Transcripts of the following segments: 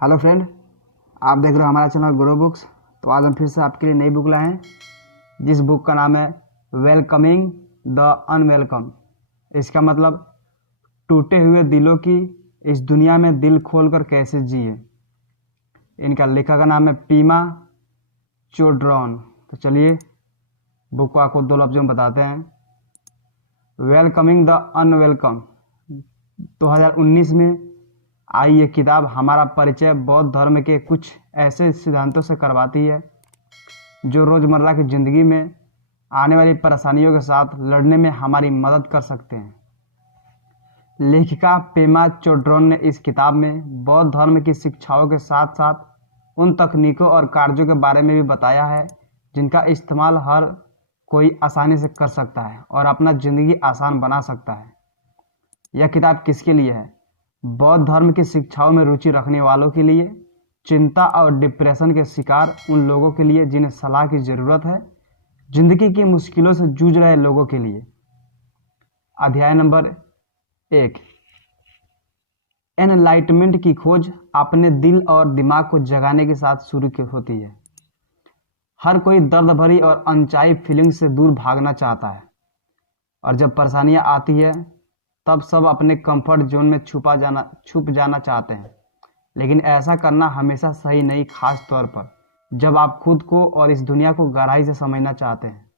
Hello friend, आप देख रहे हो हमारा चैनल ग्रो बुक्स। तो आज हम फिर से आपके लिए नई बुक लाए हैं जिस बुक का नाम है वेलकमिंग द अनवेलकम। इसका मतलब टूटे हुए दिलों की इस दुनिया में दिल खोलकर कैसे जिए। इनका लेखक का नाम है पीमा चोड्रॉन। तो चलिए बुक को आपको दो लफ्जों में बताते हैं। वेलकमिंग द अनवेलकम 2019 में आई ये किताब हमारा परिचय बौद्ध धर्म के कुछ ऐसे सिद्धांतों से करवाती है जो रोज़मर्रा की ज़िंदगी में आने वाली परेशानियों के साथ लड़ने में हमारी मदद कर सकते हैं। लेखिका पेमा चोड्रोन ने इस किताब में बौद्ध धर्म की शिक्षाओं के साथ साथ उन तकनीकों और कार्यों के बारे में भी बताया है जिनका इस्तेमाल हर कोई आसानी से कर सकता है और अपना ज़िंदगी आसान बना सकता है। यह किताब किसके लिए है? बौद्ध धर्म की शिक्षाओं में रुचि रखने वालों के लिए, चिंता और डिप्रेशन के शिकार उन लोगों के लिए जिन्हें सलाह की ज़रूरत है, जिंदगी की मुश्किलों से जूझ रहे लोगों के लिए। अध्याय नंबर 1, एनलाइटमेंट की खोज अपने दिल और दिमाग को जगाने के साथ शुरू होती है। हर कोई दर्द भरी और अनचाही फीलिंग से दूर भागना चाहता है और जब परेशानियां आती है तब सब अपने कंफर्ट जोन में छुप जाना चाहते हैं। लेकिन ऐसा करना हमेशा सही नहीं, खास तौर पर जब आप खुद को और इस दुनिया को गहराई से समझना चाहते हैं।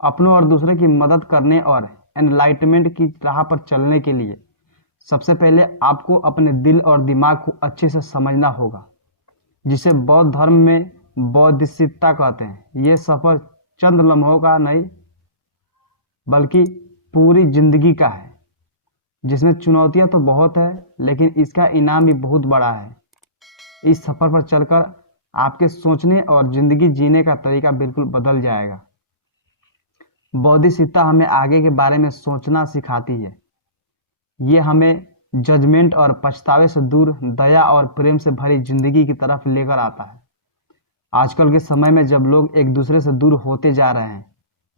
अपनों और दूसरों की मदद करने और एनलाइटमेंट की राह पर चलने के लिए सबसे पहले आपको अपने दिल और दिमाग को अच्छे से समझना होगा, जिसे बौद्ध धर्म में बौद्धिकता कहते हैं। ये सफर चंद लम्हों का नहीं बल्कि पूरी जिंदगी का है, जिसमें चुनौतियां तो बहुत है लेकिन इसका इनाम भी बहुत बड़ा है। इस सफर पर चलकर आपके सोचने और जिंदगी जीने का तरीका बिल्कुल बदल जाएगा। बौद्धिकता हमें आगे के बारे में सोचना सिखाती है। ये हमें जजमेंट और पछतावे से दूर दया और प्रेम से भरी जिंदगी की तरफ लेकर आता है। आजकल के समय में जब लोग एक दूसरे से दूर होते जा रहे हैं,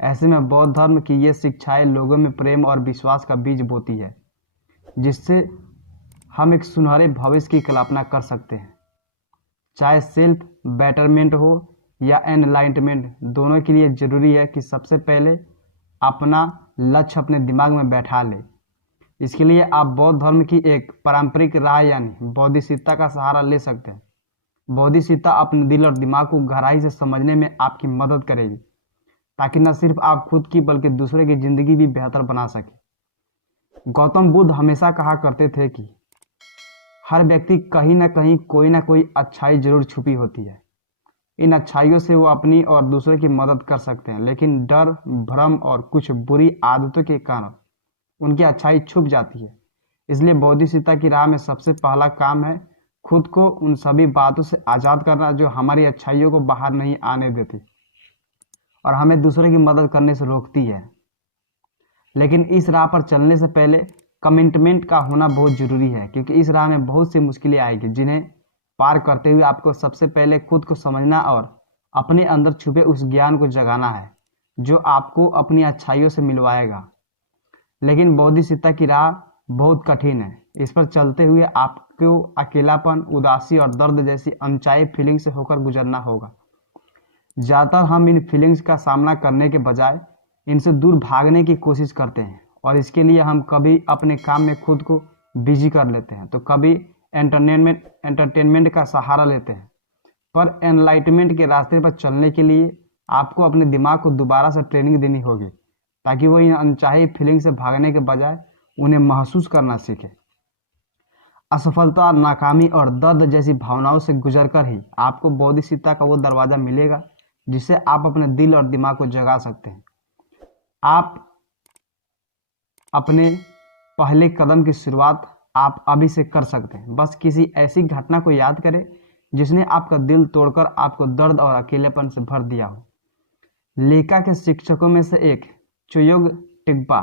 ऐसे में बौद्ध धर्म की ये शिक्षाएं लोगों में प्रेम और विश्वास का बीज बोती है, जिससे हम एक सुनहरे भविष्य की कल्पना कर सकते हैं। चाहे सेल्फ बेटरमेंट हो या एनलाइटमेंट, दोनों के लिए जरूरी है कि सबसे पहले अपना लक्ष्य अपने दिमाग में बैठा ले। इसके लिए आप बौद्ध धर्म की एक पारंपरिक राह यानी बौद्धिकता का सहारा ले सकते हैं। बौद्धिकता अपने दिल और दिमाग को गहराई से समझने में आपकी मदद करेगी, ताकि न सिर्फ आप खुद की बल्कि दूसरे की जिंदगी भी बेहतर बना सके। गौतम बुद्ध हमेशा कहा करते थे कि हर व्यक्ति कहीं ना कहीं कोई ना कोई अच्छाई जरूर छुपी होती है। इन अच्छाइयों से वो अपनी और दूसरे की मदद कर सकते हैं, लेकिन डर, भ्रम और कुछ बुरी आदतों के कारण उनकी अच्छाई छुप जाती है। इसलिए बौद्धिकता की राह में सबसे पहला काम है खुद को उन सभी बातों से आज़ाद करना जो हमारी अच्छाइयों को बाहर नहीं आने देती और हमें दूसरे की मदद करने से रोकती है। लेकिन इस राह पर चलने से पहले कमिटमेंट का होना बहुत ज़रूरी है, क्योंकि इस राह में बहुत सी मुश्किलें आएगी, जिन्हें पार करते हुए आपको सबसे पहले खुद को समझना और अपने अंदर छुपे उस ज्ञान को जगाना है जो आपको अपनी अच्छाइयों से मिलवाएगा। लेकिन बौद्धिकता की राह बहुत कठिन है। इस पर चलते हुए आपको अकेलापन, उदासी और दर्द जैसी अनचाही फीलिंग से होकर गुजरना होगा। ज़्यादातर हम इन फीलिंग्स का सामना करने के बजाय इनसे दूर भागने की कोशिश करते हैं और इसके लिए हम कभी अपने काम में खुद को बिजी कर लेते हैं तो कभी एंटरटेनमेंट का सहारा लेते हैं। पर एनलाइटमेंट के रास्ते पर चलने के लिए आपको अपने दिमाग को दोबारा से ट्रेनिंग देनी होगी, ताकि वो इन अनचाही फीलिंग से भागने के बजाय उन्हें महसूस करना सीखे। असफलता, नाकामी और दर्द जैसी भावनाओं से गुजरकर ही आपको बौद्धिकता का वो दरवाज़ा मिलेगा जिससे आप अपने दिल और दिमाग को जगा सकते हैं। आप अपने पहले कदम की शुरुआत आप अभी से कर सकते हैं। बस किसी ऐसी घटना को याद करें जिसने आपका दिल तोड़कर आपको दर्द और अकेलेपन से भर दिया हो। लेखा के शिक्षकों में से एक चोयोग टिग्पा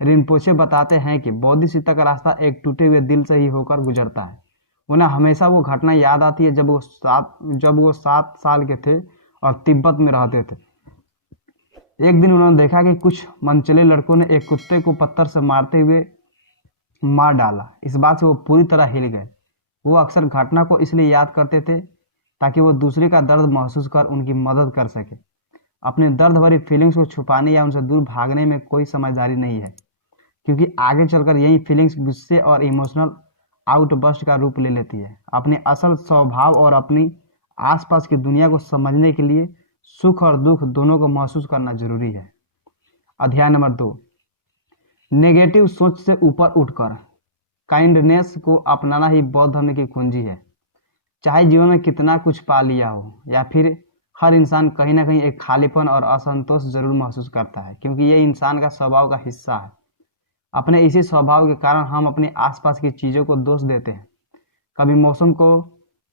रिनपोचे बताते हैं कि बौद्धिकता का रास्ता एक टूटे हुए दिल से ही होकर गुजरता है। उन्हें हमेशा वो घटना याद आती है जब वो 7 साल के थे और तिब्बत में रहते थे। एक दिन उन्होंने देखा कि कुछ मनचले लड़कों ने एक कुत्ते को पत्थर से मारते हुए मार डाला। इस बात से वो पूरी तरह हिल गए। वो अक्सर घटना को इसलिए याद करते थे ताकि वो दूसरे का दर्द महसूस कर उनकी मदद कर सके। अपने दर्द भरी फीलिंग्स को छुपाने या उनसे दूर भागने में कोई समझदारी नहीं है, क्योंकि आगे चलकर यही फीलिंग्स गुस्से और इमोशनल आउटबर्स्ट का रूप ले लेती है। अपने असल स्वभाव और अपनी आसपास की दुनिया को समझने के लिए सुख और दुख दोनों को महसूस करना जरूरी है। अध्याय नंबर 2, नेगेटिव सोच से ऊपर उठकर काइंडनेस को अपनाना ही बौद्ध धर्म की कुंजी है। चाहे जीवन में कितना कुछ पा लिया हो या फिर हर इंसान कहीं ना कहीं एक खालीपन और असंतोष जरूर महसूस करता है, क्योंकि ये इंसान का स्वभाव का हिस्सा है। अपने इसी स्वभाव के कारण हम अपने आसपास की चीज़ों को दोष देते हैं, कभी मौसम को,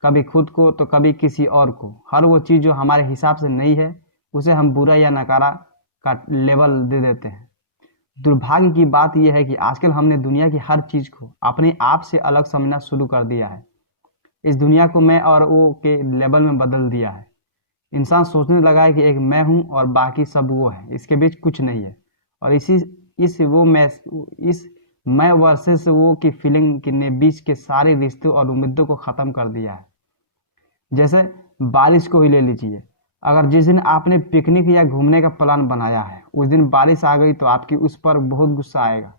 कभी खुद को, तो कभी किसी और को। हर वो चीज़ जो हमारे हिसाब से नहीं है उसे हम बुरा या नकारा का लेबल दे देते हैं। दुर्भाग्य की बात यह है कि आजकल हमने दुनिया की हर चीज़ को अपने आप से अलग समझना शुरू कर दिया है। इस दुनिया को मैं और वो के लेबल में बदल दिया है। इंसान सोचने लगा है कि एक मैं हूँ और बाकी सब वो है, इसके बीच कुछ नहीं है। और इस मैं वर्सेस वो की फीलिंग ने बीच के सारे रिश्तों और उम्मीदों को ख़त्म कर दिया है। जैसे बारिश को ही ले लीजिए। अगर जिस दिन आपने पिकनिक या घूमने का प्लान बनाया है उस दिन बारिश आ गई तो आपकी उस पर बहुत गुस्सा आएगा,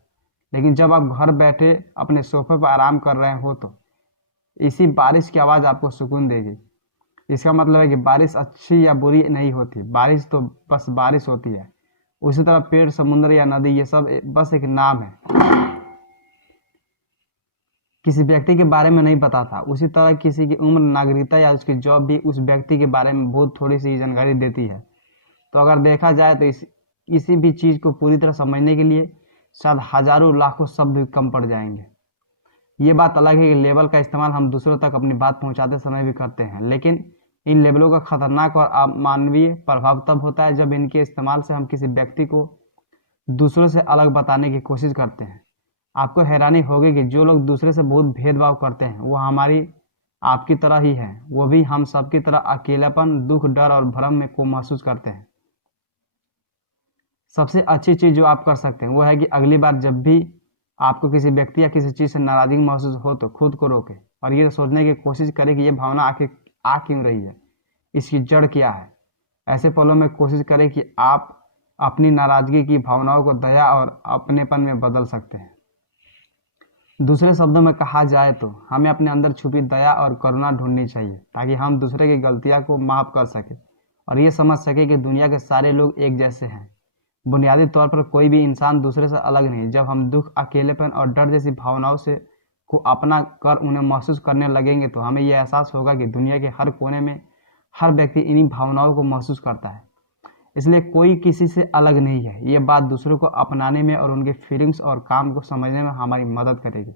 लेकिन जब आप घर बैठे अपने सोफे पर आराम कर रहे हो तो इसी बारिश की आवाज़ आपको सुकून देगी। इसका मतलब है कि बारिश अच्छी या बुरी नहीं होती, बारिश तो बस बारिश होती है। उसी तरह पेड़, समुद्र या नदी, ये सब बस एक नाम है। किसी व्यक्ति के बारे में नहीं पता था, उसी तरह किसी की उम्र, नागरिकता या उसकी जॉब भी उस व्यक्ति के बारे में बहुत थोड़ी सी जानकारी देती है। तो अगर देखा जाए तो किसी भी चीज़ को पूरी तरह समझने के लिए शायद हजारों लाखों शब्द भी कम पड़ जाएंगे। ये बात अलग है कि लेबल का इस्तेमाल हम दूसरों तक अपनी बात पहुंचाते समय भी करते हैं, लेकिन इन लेबलों का खतरनाक और अमानवीय प्रभाव तब होता है जब इनके इस्तेमाल से हम किसी व्यक्ति को दूसरों से अलग बताने की कोशिश करते हैं। आपको हैरानी होगी कि जो लोग दूसरे से बहुत भेदभाव करते हैं वो हमारी आपकी तरह ही हैं। वो भी हम सबकी तरह अकेलापन, दुख, डर और भ्रम में को महसूस करते हैं। सबसे अच्छी चीज़ जो आप कर सकते हैं वो है कि अगली बार जब भी आपको किसी व्यक्ति या किसी चीज़ से नाराजगी महसूस हो तो खुद को रोके और ये सोचने की कोशिश करें कि ये भावना आखिर आ क्यों रही है, इसकी जड़ क्या है। ऐसे पलों में कोशिश करें कि आप अपनी नाराजगी की भावनाओं को दया और अपनेपन में बदल सकते हैं। दूसरे शब्दों में कहा जाए तो हमें अपने अंदर छुपी दया और करुणा ढूंढनी चाहिए ताकि हम दूसरे की गलतियां को माफ कर सके और ये समझ सके कि दुनिया के सारे लोग एक जैसे हैं। बुनियादी तौर पर कोई भी इंसान दूसरे से अलग नहीं। जब हम दुख, अकेलेपन और डर जैसी भावनाओं से को अपना कर उन्हें महसूस करने लगेंगे तो हमें यह एहसास होगा कि दुनिया के हर कोने में हर व्यक्ति इन्हीं भावनाओं को महसूस करता है, इसलिए कोई किसी से अलग नहीं है। ये बात दूसरों को अपनाने में और उनके फीलिंग्स और काम को समझने में हमारी मदद करेगी।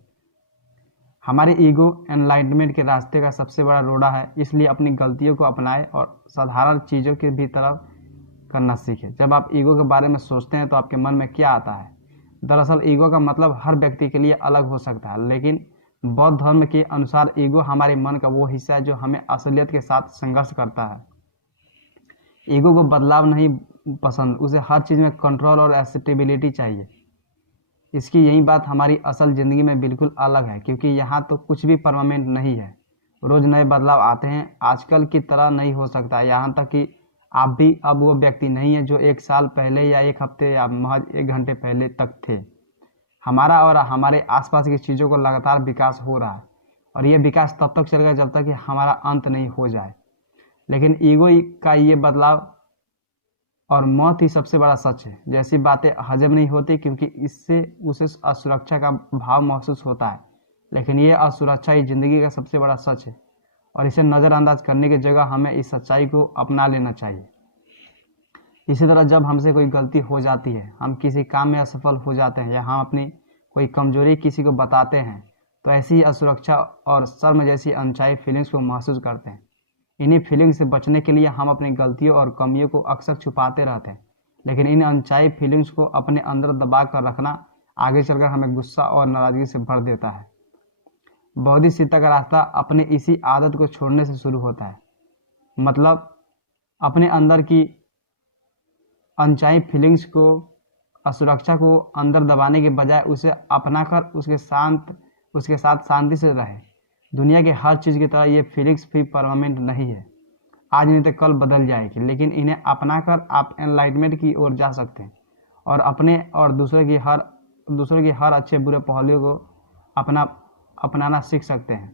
हमारी ईगो एनलाइटमेंट के रास्ते का सबसे बड़ा रोड़ा है, इसलिए अपनी गलतियों को अपनाएं और साधारण चीज़ों के भी तरफ करना सीखें। जब आप ईगो के बारे में सोचते हैं तो आपके मन में क्या आता है? दरअसल ईगो का मतलब हर व्यक्ति के लिए अलग हो सकता है, लेकिन बौद्ध धर्म के अनुसार ईगो हमारे मन का वो हिस्सा है जो हमें असलियत के साथ संघर्ष करता है। ईगो को बदलाव नहीं पसंद, उसे हर चीज़ में कंट्रोल और एक्सेप्टेबिलिटी चाहिए। इसकी यही बात हमारी असल ज़िंदगी में बिल्कुल अलग है, क्योंकि यहाँ तो कुछ भी परमानेंट नहीं है। रोज़ नए बदलाव आते हैं। आजकल की तरह नहीं हो सकता, यहाँ तक कि आप भी अब वो व्यक्ति नहीं है जो एक साल पहले या एक हफ्ते या महज एक घंटे पहले तक थे। हमारा और हमारे आसपास की चीज़ों को लगातार विकास हो रहा है और ये विकास तब तक चलेगा जब तक कि हमारा अंत नहीं हो जाए। लेकिन ईगो का ये बदलाव और मौत ही सबसे बड़ा सच है। जैसी बातें हजम नहीं होती क्योंकि इससे उसे असुरक्षा का भाव महसूस होता है, लेकिन ये असुरक्षा ही जिंदगी का सबसे बड़ा सच है और इसे नज़रअंदाज करने की जगह हमें इस सच्चाई को अपना लेना चाहिए। इसी तरह जब हमसे कोई गलती हो जाती है, हम किसी काम में असफल हो जाते हैं या हम अपनी कोई कमजोरी किसी को बताते हैं तो ऐसी ही असुरक्षा और शर्म जैसी अनचाही फीलिंग्स को महसूस करते हैं। इन्हीं फीलिंग्स से बचने के लिए हम अपनी गलतियों और कमियों को अक्सर छुपाते रहते हैं, लेकिन इन अनचाही फीलिंग्स को अपने अंदर दबा कर रखना आगे चलकर हमें गुस्सा और नाराजगी से भर देता है। बौद्धिक सीता का रास्ता अपने इसी आदत को छोड़ने से शुरू होता है। मतलब अपने अंदर की अनचाही फीलिंग्स को, असुरक्षा को अंदर दबाने के बजाय उसे अपनाकर उसके साथ शांति से रहे। दुनिया के हर चीज़ की तरह ये फीलिंग्स भी परमानेंट नहीं है, आज नहीं तो कल बदल जाएगी, लेकिन इन्हें अपनाकर आप एनलाइटमेंट की ओर जा सकते हैं और अपने और दूसरे की हर अच्छे बुरे पहलुओं को अपनाना सीख सकते हैं।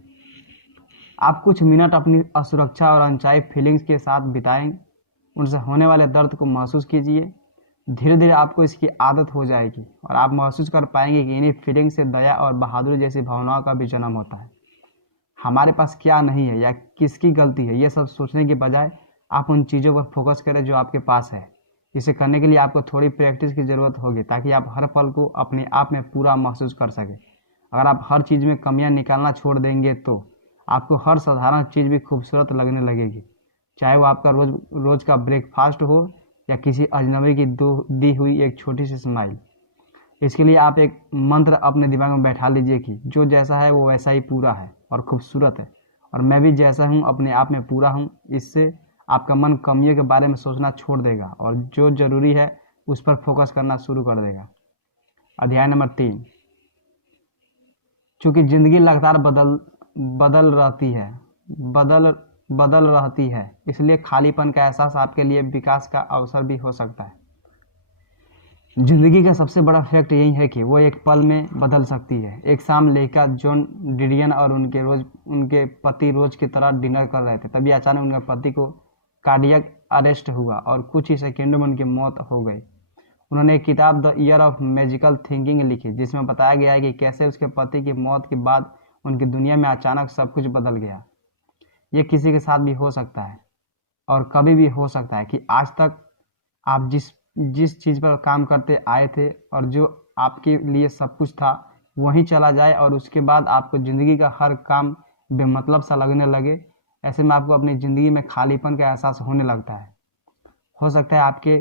आप कुछ मिनट अपनी असुरक्षा और अनचाही फीलिंग्स के साथ बिताएं, उनसे होने वाले दर्द को महसूस कीजिए। धीरे धीरे आपको इसकी आदत हो जाएगी और आप महसूस कर पाएंगे कि इन्हीं फीलिंग्स से दया और बहादुरी जैसी भावनाओं का भी जन्म होता है। हमारे पास क्या नहीं है या किसकी गलती है, ये सब सोचने के बजाय आप उन चीज़ों पर फोकस करें जो आपके पास है। इसे करने के लिए आपको थोड़ी प्रैक्टिस की ज़रूरत होगी ताकि आप हर पल को अपने आप में पूरा महसूस कर सकें। अगर आप हर चीज़ में कमियां निकालना छोड़ देंगे तो आपको हर साधारण चीज़ भी खूबसूरत लगने लगेगी, चाहे वो आपका रोज का ब्रेकफास्ट हो या किसी अजनबी की दी हुई एक छोटी सी स्माइल। इसके लिए आप एक मंत्र अपने दिमाग में बैठा लीजिए कि जो जैसा है वो वैसा ही पूरा है और खूबसूरत है, और मैं भी जैसा हूँ अपने आप में पूरा हूँ। इससे आपका मन कमियों के बारे में सोचना छोड़ देगा और जो जरूरी है उस पर फोकस करना शुरू कर देगा। अध्याय नंबर 3। चूंकि जिंदगी लगातार बदल रहती है, इसलिए खालीपन का एहसास आपके लिए विकास का अवसर भी हो सकता है। जिंदगी का सबसे बड़ा फैक्ट यही है कि वो एक पल में बदल सकती है। एक शाम लेखा जॉन डिडियन और उनके पति रोज की तरह डिनर कर रहे थे, तभी अचानक उनके पति को कार्डियक अरेस्ट हुआ और कुछ ही सेकेंडों में उनकी मौत हो गई। उन्होंने एक किताब the year of magical thinking लिखी, जिसमें बताया गया है कि कैसे उसके पति की मौत के बाद उनकी दुनिया में अचानक सब कुछ बदल गया। ये किसी के साथ भी हो सकता है और कभी भी हो सकता है कि आज तक आप जिस चीज़ पर काम करते आए थे और जो आपके लिए सब कुछ था वहीं चला जाए और उसके बाद आपको ज़िंदगी का हर काम बेमतलब सा लगने लगे। ऐसे में आपको अपनी ज़िंदगी में खालीपन का एहसास होने लगता है। हो सकता है आपके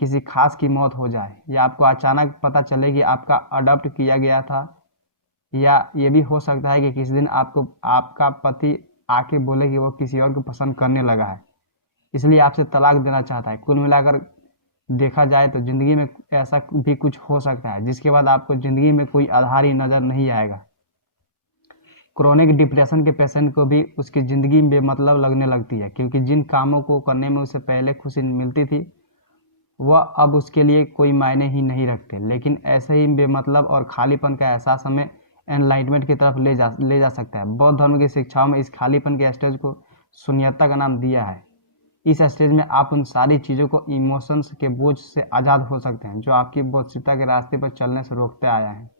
किसी खास की मौत हो जाए या आपको अचानक पता चले कि आपका अडॉप्ट किया गया था, या ये भी हो सकता है कि किसी दिन आपको आपका पति आके बोले कि वो किसी और को पसंद करने लगा है, इसलिए आपसे तलाक देना चाहता है। कुल मिलाकर देखा जाए तो ज़िंदगी में ऐसा भी कुछ हो सकता है जिसके बाद आपको ज़िंदगी में कोई आधार ही नज़र नहीं आएगा। क्रोनिक डिप्रेशन के पेशेंट को भी उसकी ज़िंदगी बेमतलब लगने लगती है, क्योंकि जिन कामों को करने में उसे पहले खुशी मिलती थी वह अब उसके लिए कोई मायने ही नहीं रखते। लेकिन ऐसे ही बेमतलब और खालीपन का एहसास हमें एनलाइटमेंट की तरफ ले जा सकता है। बौद्ध धर्म की शिक्षाओं में इस खालीपन के स्टेज को शून्यता का नाम दिया है। इस स्टेज में आप उन सारी चीज़ों को इमोशंस के बोझ से आज़ाद हो सकते हैं जो आपकी बोधशिकता के रास्ते पर चलने से रोकते आया है।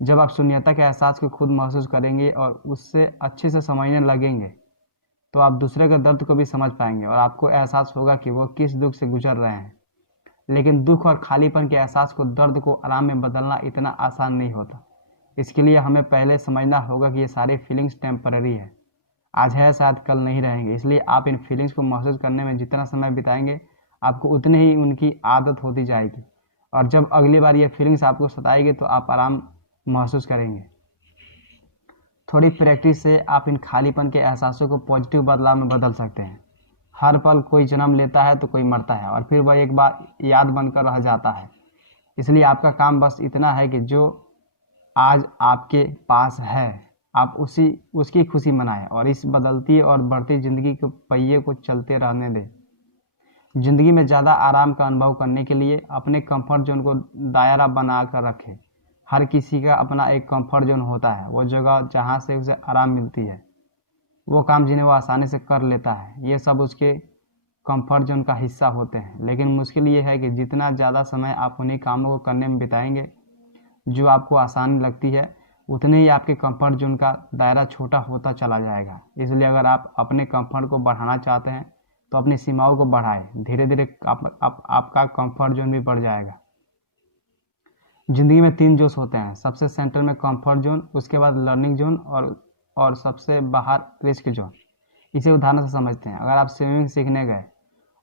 जब आप शून्यता के एहसास को खुद महसूस करेंगे और उससे अच्छे से समझने लगेंगे तो आप दूसरे के दर्द को भी समझ पाएंगे और आपको एहसास होगा कि वो किस दुख से गुजर रहे हैं। लेकिन दुख और खालीपन के एहसास को दर्द को आराम में बदलना इतना आसान नहीं होता। इसके लिए हमें पहले समझना होगा कि ये सारी फीलिंग्स टेम्पररी है, आज है शायद कल नहीं रहेंगे। इसलिए आप इन फीलिंग्स को महसूस करने में जितना समय बिताएंगे आपको उतनी ही उनकी आदत होती जाएगी, और जब अगली बार ये फीलिंग्स आपको सताएगी तो आप आराम महसूस करेंगे। थोड़ी प्रैक्टिस से आप इन खालीपन के एहसासों को पॉजिटिव बदलाव में बदल सकते हैं। हर पल कोई जन्म लेता है तो कोई मरता है और फिर वह एक बार याद बनकर रह जाता है। इसलिए आपका काम बस इतना है कि जो आज आपके पास है आप उसकी खुशी मनाएं और इस बदलती और बढ़ती ज़िंदगी के पहिए को चलते रहने दें। ज़िंदगी में ज़्यादा आराम का अनुभव करने के लिए अपने कंफर्ट जोन को दायरा बना कर रखें। हर किसी का अपना एक कंफर्ट जोन होता है, वो जगह जहाँ से उसे आराम मिलती है, वो काम जिन्हें वो आसानी से कर लेता है। ये सब उसके कंफर्ट जोन का हिस्सा होते हैं। लेकिन मुश्किल ये है कि जितना ज़्यादा समय आप उन्हीं कामों को करने में बिताएंगे जो आपको आसान लगती है, उतने ही आपके कंफर्ट जोन का दायरा छोटा होता चला जाएगा। इसलिए अगर आप अपने कंफर्ट को बढ़ाना चाहते हैं तो अपनी सीमाओं को बढ़ाएं। धीरे धीरे आपका कंफर्ट जोन भी बढ़ जाएगा। ज़िंदगी में 3 जोश होते हैं, सबसे सेंटर में कंफर्ट जोन, उसके बाद लर्निंग जोन और सबसे बाहर रिस्क जोन। इसे उदाहरण से समझते हैं। अगर आप स्विमिंग सीखने गए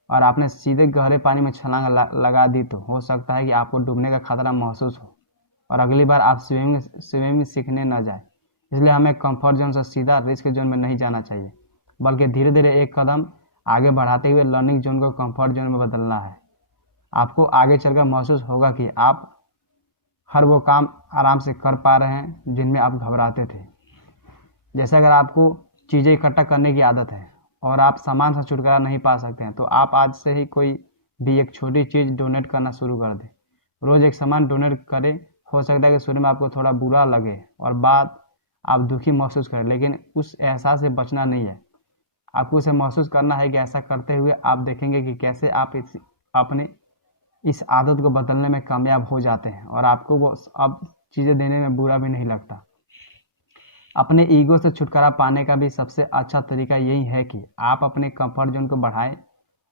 और आपने सीधे गहरे पानी में छलांग लगा दी तो हो सकता है कि आपको डूबने का खतरा महसूस हो और अगली बार आप स्विमिंग सीखने न जाए। इसलिए हमें कंफर्ट जोन से सीधा रिस्क जोन में नहीं जाना चाहिए, बल्कि धीरे धीरे एक कदम आगे बढ़ाते हुए लर्निंग जोन को कंफर्ट जोन में बदलना है। आपको आगे चलकर महसूस होगा कि आप हर वो काम आराम से कर पा रहे हैं जिनमें आप घबराते थे। जैसे अगर आपको चीज़ें इकट्ठा करने की आदत है और आप सामान से छुटकारा नहीं पा सकते हैं, तो आप आज से ही कोई भी एक छोटी चीज़ डोनेट करना शुरू कर दें। रोज़ एक सामान डोनेट करें। हो सकता है कि शुरू में आपको थोड़ा बुरा लगे और बाद आप दुखी महसूस करें, लेकिन उस एहसास से बचना नहीं है। आपको उसे महसूस करना है कि ऐसा करते हुए आप देखेंगे कि कैसे आप अपने इस आदत को बदलने में कामयाब हो जाते हैं और आपको वो अब चीज़ें देने में बुरा भी नहीं लगता। अपने ईगो से छुटकारा पाने का भी सबसे अच्छा तरीका यही है कि आप अपने कंफर्ट जोन को बढ़ाएं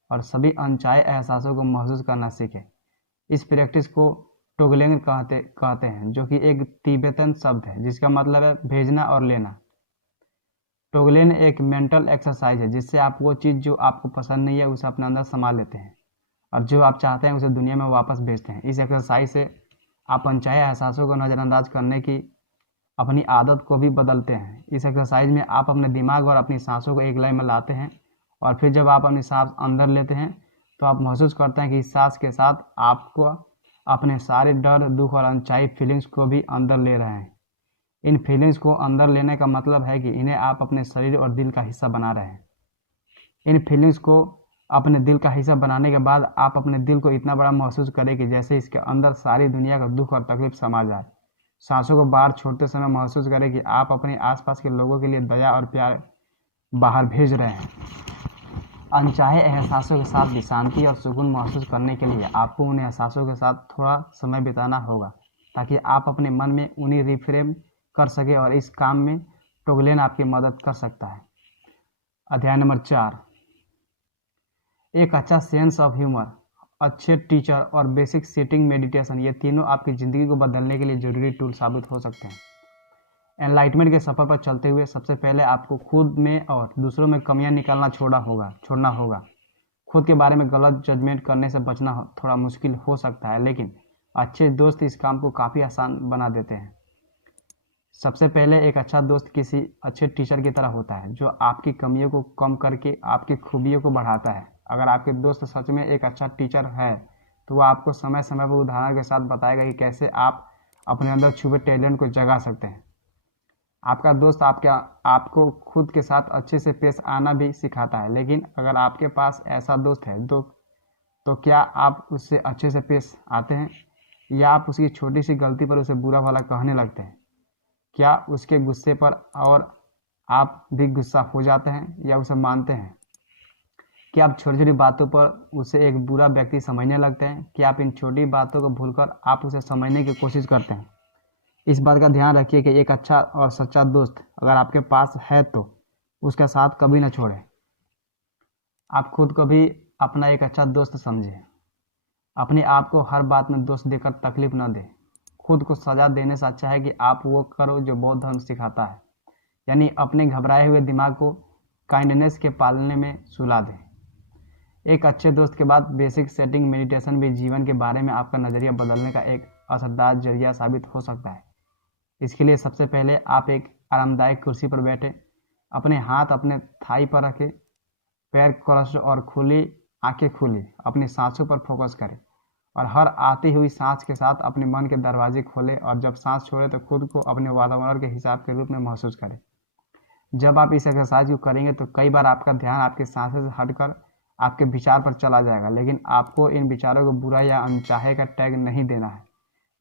और सभी अनचाहे एहसासों को महसूस करना सीखें। इस प्रैक्टिस को टोगलेंग कहते हैं, जो कि एक तिब्बतन शब्द है जिसका मतलब है भेजना और लेना। टोगलेन एक मेंटल एक्सरसाइज है जिससे आप वो चीज़ जो आपको पसंद नहीं है उसे अपने अंदर समा लेते हैं और जो आप चाहते हैं उसे दुनिया में वापस भेजते हैं। इस एक्सरसाइज से आप अनचाहे एहसासों को नज़रअंदाज करने की अपनी आदत को भी बदलते हैं। इस एक्सरसाइज में आप अपने दिमाग और अपनी सांसों को एक लाइन में लाते हैं और फिर जब आप अपनी सांस अंदर लेते हैं तो आप महसूस करते हैं कि इस सांस के साथ आपको अपने सारे डर, दुख और अनचाही फीलिंग्स को भी अंदर ले रहे हैं। इन फीलिंग्स को अंदर लेने का मतलब है कि इन्हें आप अपने शरीर और दिल का हिस्सा बना रहे हैं। इन फीलिंग्स को अपने दिल का हिस्सा बनाने के बाद आप अपने दिल को इतना बड़ा महसूस करें कि जैसे इसके अंदर सारी दुनिया का दुख और तकलीफ समा जाए। सांसों को बाहर छोड़ते समय महसूस करें कि आप अपने आसपास के लोगों के लिए दया और प्यार बाहर भेज रहे हैं। अनचाहे एहसासों के साथ भी शांति और सुकून महसूस करने के लिए आपको उन एहसासों के साथ थोड़ा समय बिताना होगा ताकि आप अपने मन में उन्हें रिफ्रेम कर सके और इस काम में टोगलेन आपकी मदद कर सकता है। अध्याय नंबर 4, एक अच्छा सेंस ऑफ ह्यूमर, अच्छे टीचर और बेसिक सीटिंग मेडिटेशन, ये तीनों आपकी ज़िंदगी को बदलने के लिए जरूरी टूल साबित हो सकते हैं। एनलाइटमेंट के सफ़र पर चलते हुए सबसे पहले आपको खुद में और दूसरों में कमियां निकालना छोड़ना होगा। खुद के बारे में गलत जजमेंट करने से बचना थोड़ा मुश्किल हो सकता है, लेकिन अच्छे दोस्त इस काम को काफ़ी आसान बना देते हैं। सबसे पहले एक अच्छा दोस्त किसी अच्छे टीचर की तरह होता है जो आपकी कमियों को कम करके आपकी खूबियों को बढ़ाता है। अगर आपके दोस्त सच में एक अच्छा टीचर है तो वह आपको समय समय पर उदाहरण के साथ बताएगा कि कैसे आप अपने अंदर छुपे टैलेंट को जगा सकते हैं। आपका दोस्त आपको खुद के साथ अच्छे से पेश आना भी सिखाता है, लेकिन अगर आपके पास ऐसा दोस्त है तो क्या आप उससे अच्छे से पेश आते हैं या आप उसकी छोटी सी गलती पर उसे बुरा भला कहने लगते हैं? क्या उसके गुस्से पर और आप भी गुस्सा हो जाते हैं या उसे मानते हैं? क्या आप छोटी छोटी बातों पर उसे एक बुरा व्यक्ति समझने लगते हैं? क्या आप इन छोटी बातों को भूलकर आप उसे समझने की कोशिश करते हैं? इस बात का ध्यान रखिए कि एक अच्छा और सच्चा दोस्त अगर आपके पास है तो उसका साथ कभी ना छोड़ें। आप खुद को भी अपना एक अच्छा दोस्त समझें। अपने आप को हर बात में दोष देकर तकलीफ न दें। खुद को सजा देने से अच्छा है कि आप वो करो जो बौद्ध धर्म सिखाता है, यानी अपने घबराए हुए दिमाग को काइंडनेस के पालने में सुला दें। एक अच्छे दोस्त के बाद बेसिक सेटिंग मेडिटेशन भी जीवन के बारे में आपका नज़रिया बदलने का एक असरदार जरिया साबित हो सकता है। इसके लिए सबसे पहले आप एक आरामदायक कुर्सी पर बैठे, अपने हाथ अपने थाई पर रखें, पैर क्रॉस्ड और आंखें खुली अपनी सांसों पर फोकस करें और हर आती हुई सांस के साथ अपने मन के दरवाजे खोलें और जब सांस छोड़ें तो खुद को अपने वातावरण के हिसाब के रूप में महसूस करें। जब आप इस एक्सरसाइज को करेंगे तो कई बार आपका ध्यान आपके सांसें से हटकर आपके विचार पर चला जाएगा, लेकिन आपको इन विचारों को बुरा या अनचाहे का टैग नहीं देना है।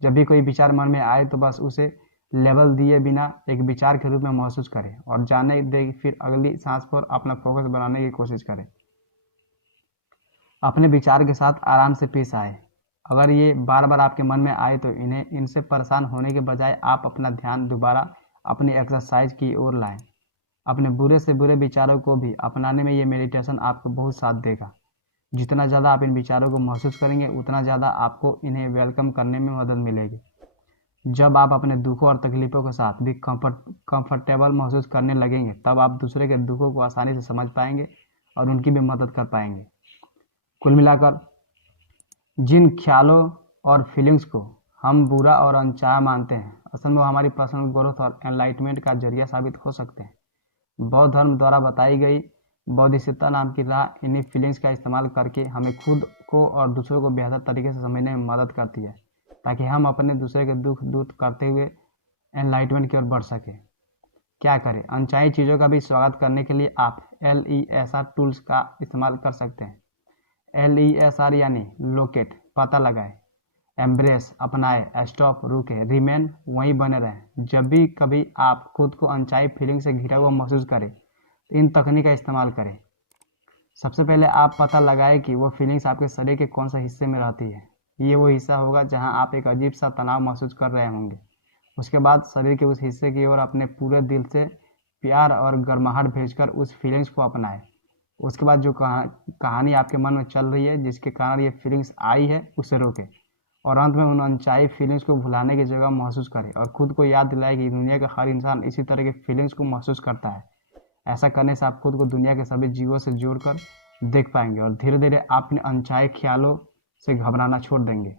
जब भी कोई विचार मन में आए तो बस उसे लेबल दिए बिना एक विचार के रूप में महसूस करें और जाने दें, फिर अगली सांस पर अपना फोकस बनाने की कोशिश करें। अपने विचार के साथ आराम से पेश आए। अगर ये बार बार आपके मन में आए तो इनसे परेशान होने के बजाय आप अपना ध्यान दोबारा अपनी एक्सरसाइज की ओर लाएं। अपने बुरे से बुरे विचारों को भी अपनाने में ये मेडिटेशन आपको बहुत साथ देगा। जितना ज़्यादा आप इन विचारों को महसूस करेंगे उतना ज़्यादा आपको इन्हें वेलकम करने में मदद मिलेगी। जब आप अपने दुखों और तकलीफ़ों के साथ भी कंफर्टेबल महसूस करने लगेंगे तब आप दूसरे के दुखों को आसानी से समझ पाएंगे और उनकी भी मदद कर पाएंगे। कुल मिलाकर जिन ख्यालों और फीलिंग्स को हम बुरा और अनचाहा मानते हैं असल में वो हमारी पर्सनल ग्रोथ और एनलाइटमेंट का जरिया साबित हो सकते हैं। बौद्ध धर्म द्वारा बताई गई बौद्धिसत्ता नाम की राह इन्हीं फीलिंग्स का इस्तेमाल करके हमें खुद को और दूसरों को बेहतर तरीके से समझने में मदद करती है ताकि हम अपने दूसरे के दुख दूर करते हुए एनलाइटमेंट की ओर बढ़ सकें। क्या करें? अनचाही चीज़ों का भी स्वागत करने के लिए आप LESR टूल्स का इस्तेमाल कर सकते हैं। LESR यानी लोकेट, पता लगाए, एम्ब्रेस, अपनाए, स्टॉप, रुके, रिमेन, वहीं बने रहें। जब भी कभी आप खुद को अनचाही फीलिंग से घिरा हुआ महसूस करें तो इन तकनीक का इस्तेमाल करें। सबसे पहले आप पता लगाएं कि वो फीलिंग्स आपके शरीर के कौन से हिस्से में रहती है। ये वो हिस्सा होगा जहां आप एक अजीब सा तनाव महसूस कर रहे होंगे। उसके बाद शरीर के उस हिस्से की ओर अपने पूरे दिल से प्यार और गर्माहट भेजकर उस फीलिंग्स को अपनाएं। उसके बाद जो कहानी आपके मन में चल रही है जिसके कारण ये फीलिंग्स आई है उसे रोकें और अंत में उन अनचाही फीलिंग्स को भुलाने की जगह महसूस करें और खुद को याद दिलाएं कि दुनिया का हर इंसान इसी तरह के फीलिंग्स को महसूस करता है। ऐसा करने से आप खुद को दुनिया के सभी जीवों से जोड़कर देख पाएंगे और धीरे धीरे आप अपने अनचाहे ख्यालों से घबराना छोड़ देंगे।